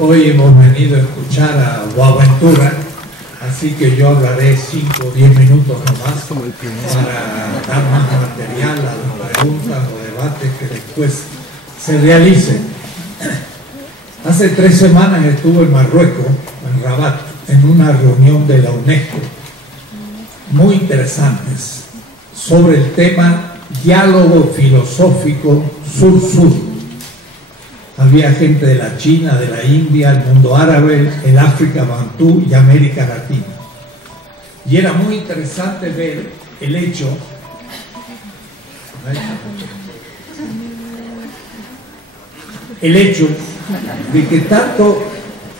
Hoy hemos venido a escuchar a Boaventura, así que yo hablaré 5 o 10 minutos nomás para dar más material a las preguntas o debates que después se realicen. Hace 3 semanas estuve en Marruecos, en Rabat, en una reunión de la UNESCO, muy interesantes, sobre el tema diálogo filosófico sur-sur. Había gente de la China, de la India, el mundo árabe, el África Bantú y América Latina. Y era muy interesante ver el hecho de que tanto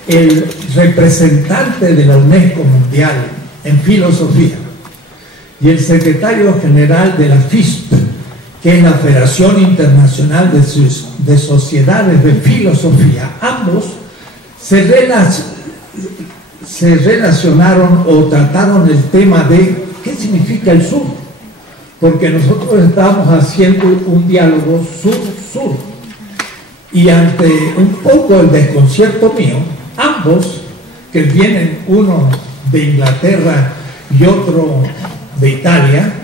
el representante de la UNESCO Mundial en filosofía y el secretario general de la FISP, que es la Federación Internacional de Sociedades de Filosofía, ambos se relacionaron o trataron el tema de qué significa el sur, porque nosotros estábamos haciendo un diálogo sur-sur, y ante un poco el desconcierto mío, ambos, que vienen uno de Inglaterra y otro de Italia,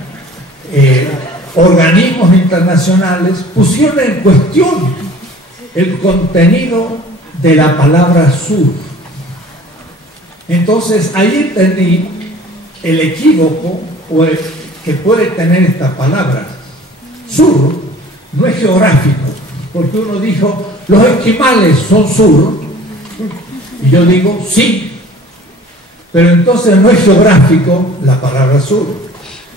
organismos internacionales, pusieron en cuestión el contenido de la palabra sur. Entonces ahí entendí el equívoco que puede tener esta palabra. Sur no es geográfico, porque uno dijo, los esquimales son sur, y yo digo, sí, pero entonces no es geográfico la palabra sur,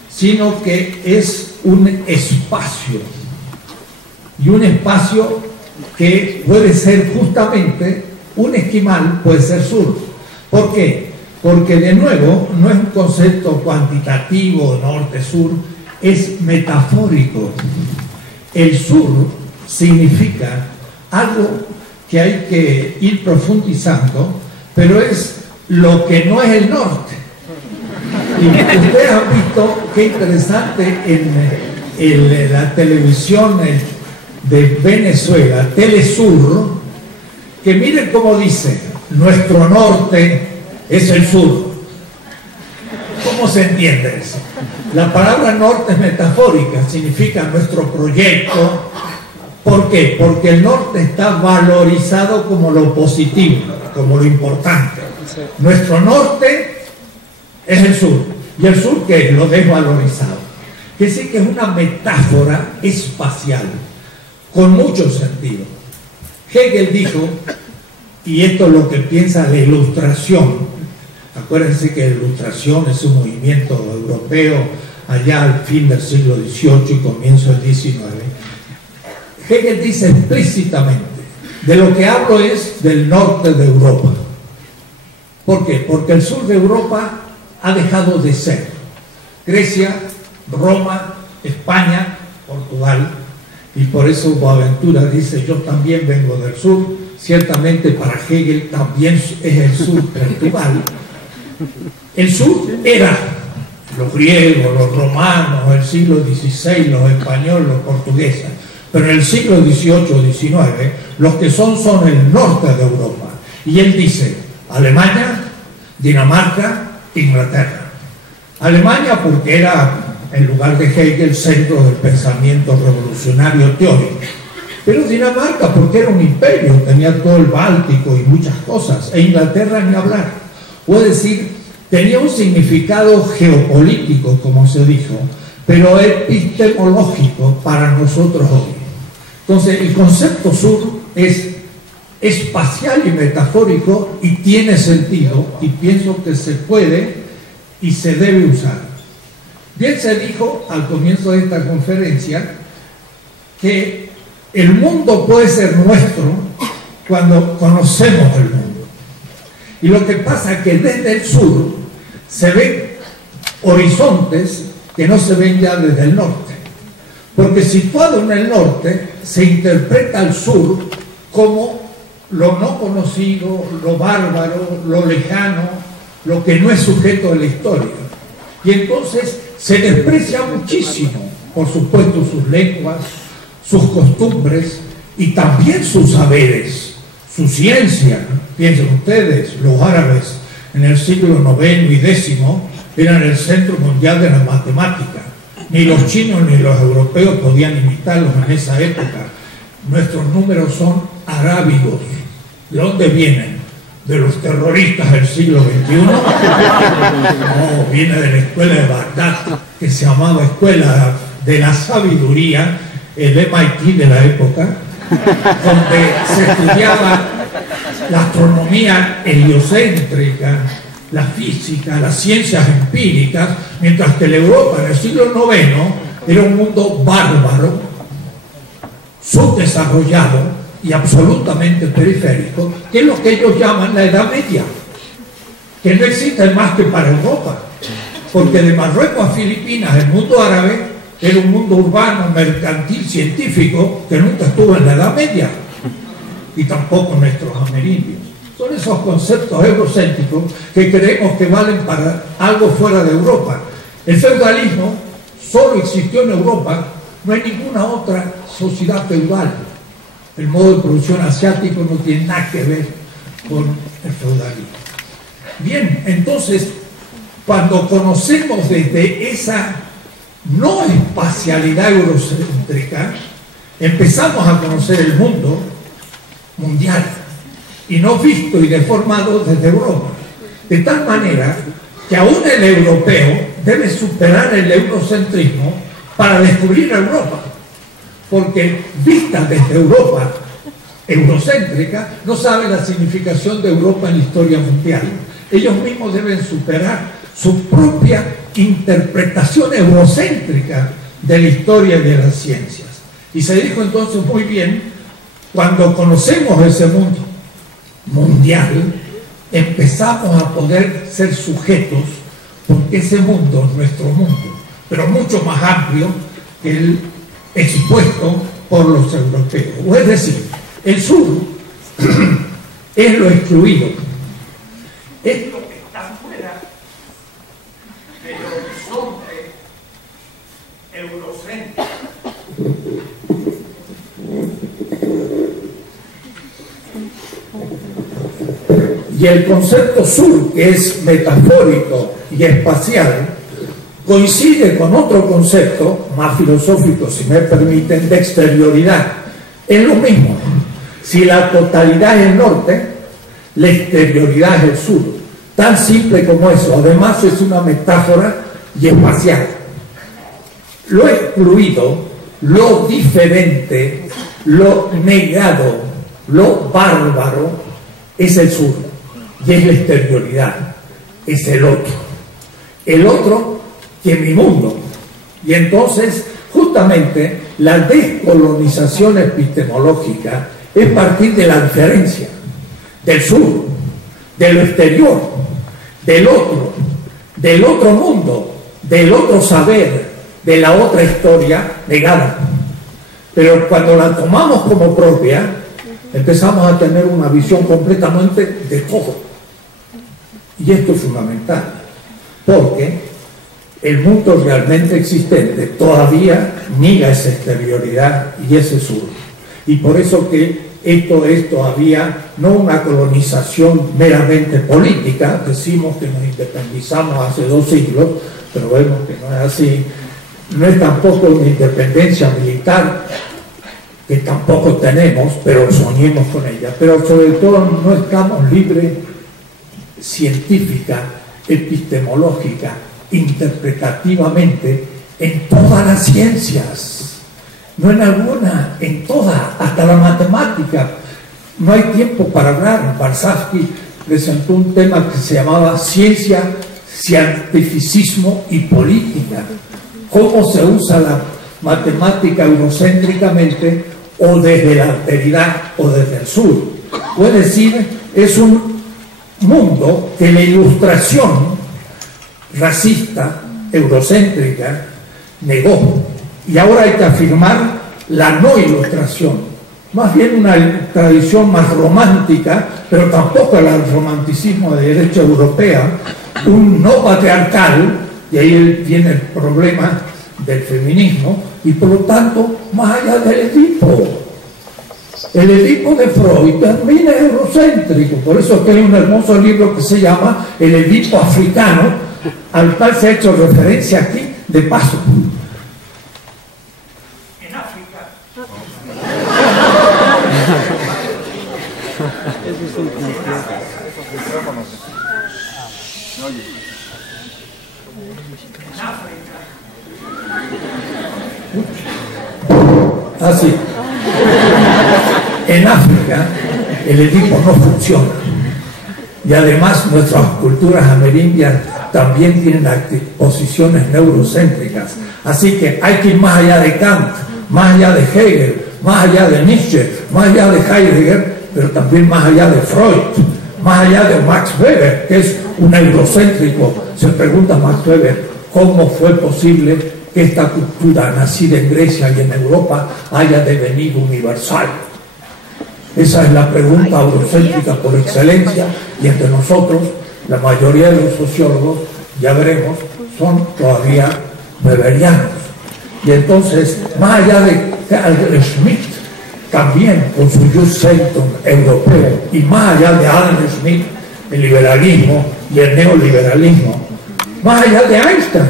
sino que es un espacio, y un espacio que puede ser justamente un esquimal, puede ser sur. ¿Por qué? Porque de nuevo no es un concepto cuantitativo norte-sur, es metafórico. El sur significa algo que hay que ir profundizando, pero es lo que no es el norte. Y ustedes han visto qué interesante en la televisión de Venezuela, Telesur, que miren cómo dice, nuestro norte es el sur. ¿Cómo se entiende eso? La palabra norte es metafórica, significa nuestro proyecto. ¿Por qué? Porque el norte está valorizado como lo positivo, como lo importante. Nuestro norte es el sur, y el sur que es lo desvalorizado, que sí que es una metáfora espacial con mucho sentido. Hegel dijo, y esto es lo que piensa la Ilustración, acuérdense que la Ilustración es un movimiento europeo allá al fin del siglo XVIII y comienzo del XIX. Hegel dice explícitamente, de lo que hablo es del norte de Europa. ¿Por qué? Porque el sur de Europa ha dejado de ser. Grecia, Roma, España, Portugal, y por eso Boaventura dice, yo también vengo del sur. Ciertamente para Hegel también es el sur Portugal. El sur era los griegos, los romanos, el siglo XVI, los españoles, los portugueses, pero en el siglo XVIII, XIX, los que son el norte de Europa. Y él dice, Alemania, Dinamarca, Inglaterra. Alemania porque era, en lugar de Hegel, centro del pensamiento revolucionario teórico. Pero Dinamarca porque era un imperio, tenía todo el Báltico y muchas cosas. E Inglaterra ni hablar. O es decir, tenía un significado geopolítico, como se dijo, pero epistemológico para nosotros hoy. Entonces, el concepto sur es espacial y metafórico y tiene sentido, y pienso que se puede y se debe usar. Bien se dijo al comienzo de esta conferencia que el mundo puede ser nuestro cuando conocemos el mundo. Y lo que pasa es que desde el sur se ve horizontes que no se ven ya desde el norte. Porque situado en el norte, se interpreta al sur como lo no conocido, lo bárbaro, lo lejano, lo que no es sujeto de la historia. Y entonces se desprecia muchísimo, por supuesto, sus lenguas, sus costumbres y también sus saberes, su ciencia. Piensen ustedes, los árabes en el siglo IX y X eran el centro mundial de la matemática. Ni los chinos ni los europeos podían imitarlos en esa época. Nuestros números son arábigos. ¿De dónde vienen? ¿De los terroristas del siglo XXI? No, viene de la escuela de Bagdad, que se llamaba Escuela de la Sabiduría, el MIT de la época, donde se estudiaba la astronomía heliocéntrica, la física, las ciencias empíricas, mientras que la Europa en el siglo IX era un mundo bárbaro, subdesarrollado y absolutamente periférico, que es lo que ellos llaman la Edad Media, que no existe más que para Europa, porque de Marruecos a Filipinas el mundo árabe era un mundo urbano, mercantil, científico, que nunca estuvo en la Edad Media, y tampoco nuestros amerindios. Son esos conceptos eurocéntricos que creemos que valen para algo fuera de Europa. El feudalismo solo existió en Europa, no hay ninguna otra sociedad feudal. El modo de producción asiático no tiene nada que ver con el feudalismo. Bien, entonces, cuando conocemos desde esa no espacialidad eurocéntrica, empezamos a conocer el mundo mundial y no visto y deformado desde Europa. De tal manera que aún el europeo debe superar el eurocentrismo para descubrir Europa. Porque vista desde Europa eurocéntrica, no sabe la significación de Europa en la historia mundial. Ellos mismos deben superar su propia interpretación eurocéntrica de la historia y de las ciencias. Y se dijo entonces muy bien, cuando conocemos ese mundo mundial, empezamos a poder ser sujetos, porque ese mundo es nuestro mundo, pero mucho más amplio que el expuesto por los europeos. O es decir, el sur es lo excluido, es lo que está fuera del horizonte eurocéntrico. Y el concepto sur, que es metafórico y espacial, coincide con otro concepto más filosófico, si me permiten, de exterioridad. Es lo mismo. Si la totalidad es el norte, la exterioridad es el sur. Tan simple como eso. Además es una metáfora y espacial. Lo excluido, lo diferente, lo negado, lo bárbaro, es el sur. Y es la exterioridad. Es el otro. El otro que mi mundo. Y entonces, justamente, la descolonización epistemológica es partir de la diferencia, del sur, de lo exterior, del otro mundo, del otro saber, de la otra historia negada. Pero cuando la tomamos como propia, empezamos a tener una visión completamente de todo. Y esto es fundamental, porque el mundo realmente existente todavía niega esa exterioridad y ese sur. Y por eso que esto es todavía no una colonización meramente política. Decimos que nos independizamos hace 2 siglos, pero vemos que no es así. No es tampoco una independencia militar, que tampoco tenemos, pero soñemos con ella. Pero sobre todo no estamos libres científica, epistemológica, interpretativamente, en todas las ciencias, no en alguna, en todas, hasta la matemática. No hay tiempo para hablar. Varsavsky presentó un tema que se llamaba ciencia, cientificismo y política. Cómo se usa la matemática eurocéntricamente, o desde la alteridad o desde el sur. Puede decir, es un mundo que la ilustración racista, eurocéntrica, negó. Y ahora hay que afirmar la no ilustración, más bien una tradición más romántica, pero tampoco el romanticismo de derecha europea, un no patriarcal, y ahí viene el problema del feminismo, y por lo tanto, más allá del Edipo. El Edipo de Freud también es eurocéntrico, por eso es que hay un hermoso libro que se llama El Edipo africano, al cual se ha hecho referencia aquí de paso. En África. Así. En África el Edipo no funciona. Y además nuestras culturas amerindias también tienen posiciones neurocéntricas. Así que hay que ir más allá de Kant, más allá de Hegel, más allá de Nietzsche, más allá de Heidegger, pero también más allá de Freud, más allá de Max Weber, que es un eurocéntrico. Se pregunta Max Weber, ¿cómo fue posible que esta cultura nacida en Grecia y en Europa haya devenido universal? Esa es la pregunta eurocéntrica por excelencia, y entre nosotros, la mayoría de los sociólogos, ya veremos, son todavía weberianos. Y entonces, más allá de Carl Schmitt, también con su Jus Sanctum europeo, y más allá de Adam Smith, el liberalismo y el neoliberalismo, más allá de Einstein,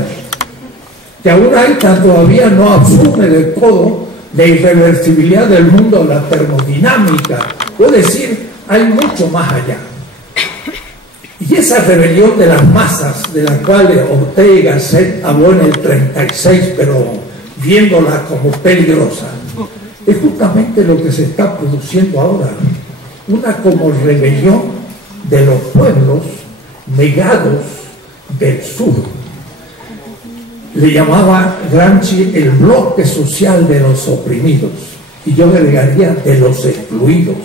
que aún Einstein todavía no asume de todo la irreversibilidad del mundo, la termodinámica, es decir, hay mucho más allá. Y esa rebelión de las masas, de la cual Ortega y Gasset habló en el 36, pero viéndola como peligrosa, es justamente lo que se está produciendo ahora, una como rebelión de los pueblos negados del sur. Le llamaba Gramsci el bloque social de los oprimidos, y yo agregaría de los excluidos,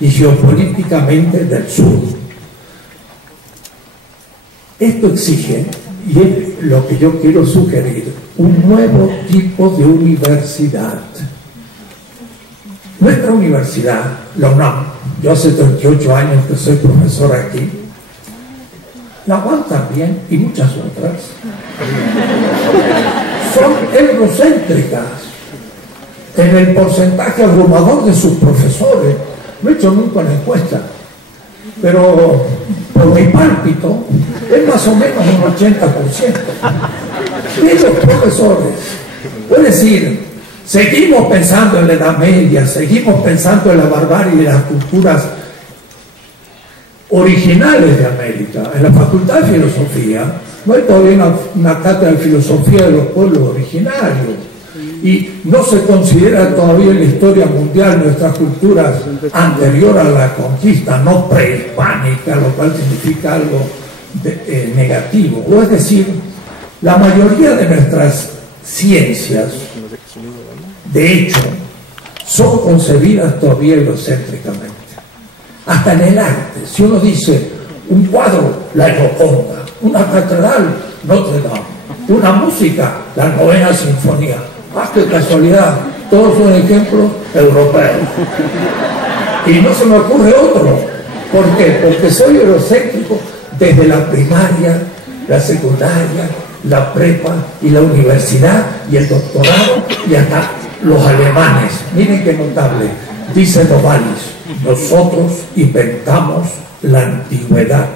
y geopolíticamente del sur. Esto exige, y es lo que yo quiero sugerir, un nuevo tipo de universidad. Nuestra universidad, la UNAM, yo hace 38 años que soy profesor aquí, la UNAM también, y muchas otras, son eurocéntricas en el porcentaje abrumador de sus profesores. No he hecho nunca una encuesta, pero por mi pálpito es más o menos un 80% de los profesores. Es decir, seguimos pensando en la Edad Media, seguimos pensando en la barbarie de las culturas originales de América. En la Facultad de Filosofía no hay todavía una cátedra de filosofía de los pueblos originarios, y no se considera todavía en la historia mundial nuestras culturas anterior a la conquista, no prehispánica, lo cual significa algo negativo. O es decir, la mayoría de nuestras ciencias, de hecho, son concebidas todavía eurocéntricamente. Hasta en el arte, si uno dice un cuadro, la Gioconda, una catedral, Notre Dame, una música, la Novena Sinfonía. ¡Ah, qué casualidad! Todos son ejemplos europeos. Y no se me ocurre otro. ¿Por qué? Porque soy eurocéntrico desde la primaria, la secundaria, la prepa y la universidad y el doctorado y hasta los alemanes. Miren qué notable. Dice Novalis, nosotros inventamos la antigüedad.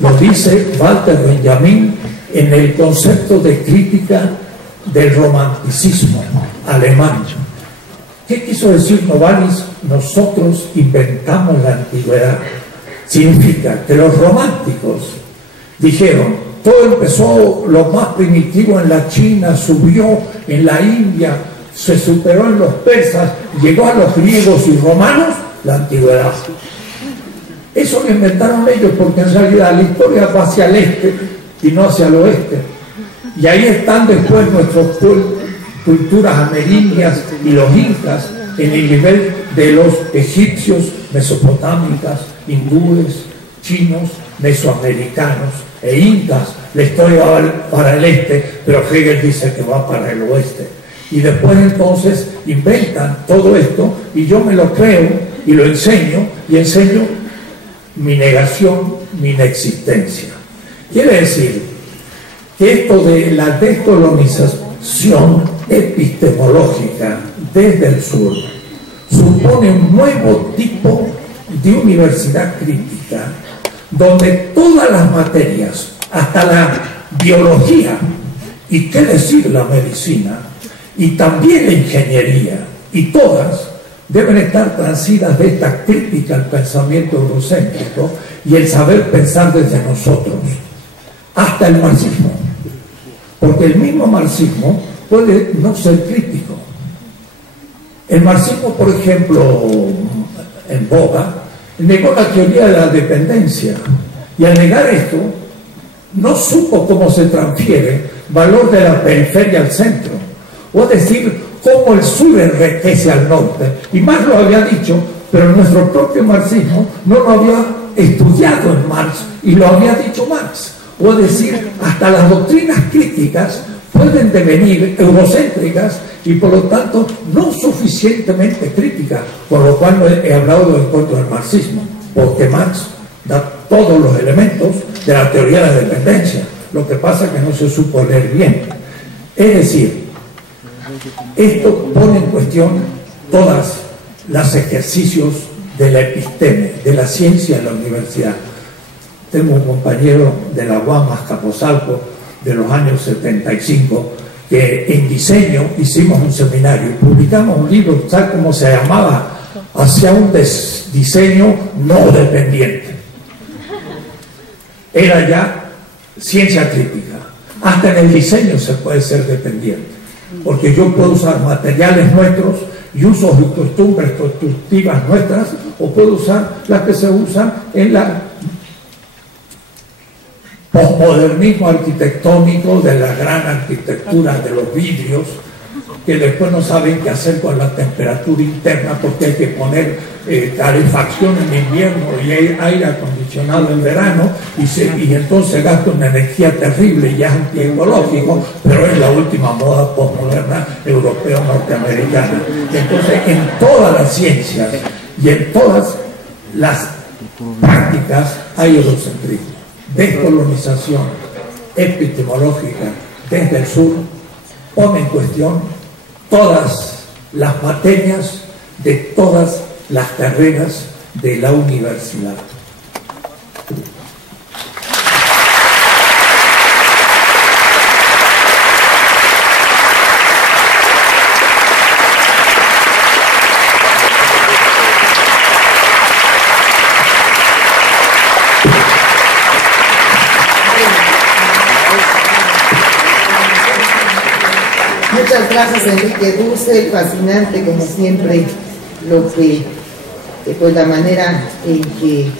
Lo dice Walter Benjamin en el concepto de crítica del romanticismo alemán. ¿Qué quiso decir Novalis? Nosotros inventamos la antigüedad. Significa que los románticos dijeron, todo empezó lo más primitivo en la China, subió en la India, se superó en los persas, llegó a los griegos y romanos, la antigüedad. Eso lo inventaron ellos, porque en realidad la historia va hacia el este y no hacia el oeste. Y ahí están después nuestras culturas amerindias y los incas en el nivel de los egipcios, mesopotámicas, hindúes, chinos, mesoamericanos e incas. La historia va para el este, pero Hegel dice que va para el oeste. Y después entonces inventan todo esto y yo me lo creo y lo enseño, y enseño mi negación, mi inexistencia. Quiere decir que esto de la descolonización epistemológica desde el sur supone un nuevo tipo de universidad crítica donde todas las materias, hasta la biología, y qué decir la medicina, y también la ingeniería, y todas deben estar transidas de esta crítica al pensamiento eurocéntrico y el saber pensar desde nosotros, hasta el marxismo, porque el mismo marxismo puede no ser crítico. El marxismo, por ejemplo, en boga, negó la teoría de la dependencia, y al negar esto no supo cómo se transfiere valor de la periferia al centro, o es decir, cómo el sur enriquece al norte. Y Marx lo había dicho, pero nuestro propio marxismo no lo había estudiado en Marx, y lo había dicho Marx. O es decir, hasta las doctrinas críticas pueden devenir eurocéntricas y por lo tanto no suficientemente críticas, por lo cual no he hablado en contra del marxismo, porque Marx da todos los elementos de la teoría de la dependencia. Lo que pasa es que no se supo leer bien. Es decir, esto pone en cuestión todos los ejercicios de la episteme, de la ciencia en la universidad. Tengo un compañero de la UAM Azcapotzalco de los años 75 que en diseño hicimos un seminario, publicamos un libro, tal como se llamaba, hacia un diseño no dependiente. Era ya ciencia crítica. Hasta en el diseño se puede ser dependiente, porque yo puedo usar materiales nuestros y usos y costumbres constructivas nuestras, o puedo usar las que se usan en la posmodernismo arquitectónico de la gran arquitectura de los vidrios, que después no saben qué hacer con la temperatura interna porque hay que poner calefacción en invierno y aire acondicionado en verano, y entonces gasta una energía terrible y es antiecológico, pero es la última moda posmoderna europeo-norteamericana. Entonces, en todas las ciencias y en todas las prácticas hay eurocentrismo. Descolonización epistemológica desde el sur pone en cuestión todas las materias de todas las carreras de la universidad. Muchas gracias, Enrique Dussel, fascinante como siempre lo que, pues la manera en que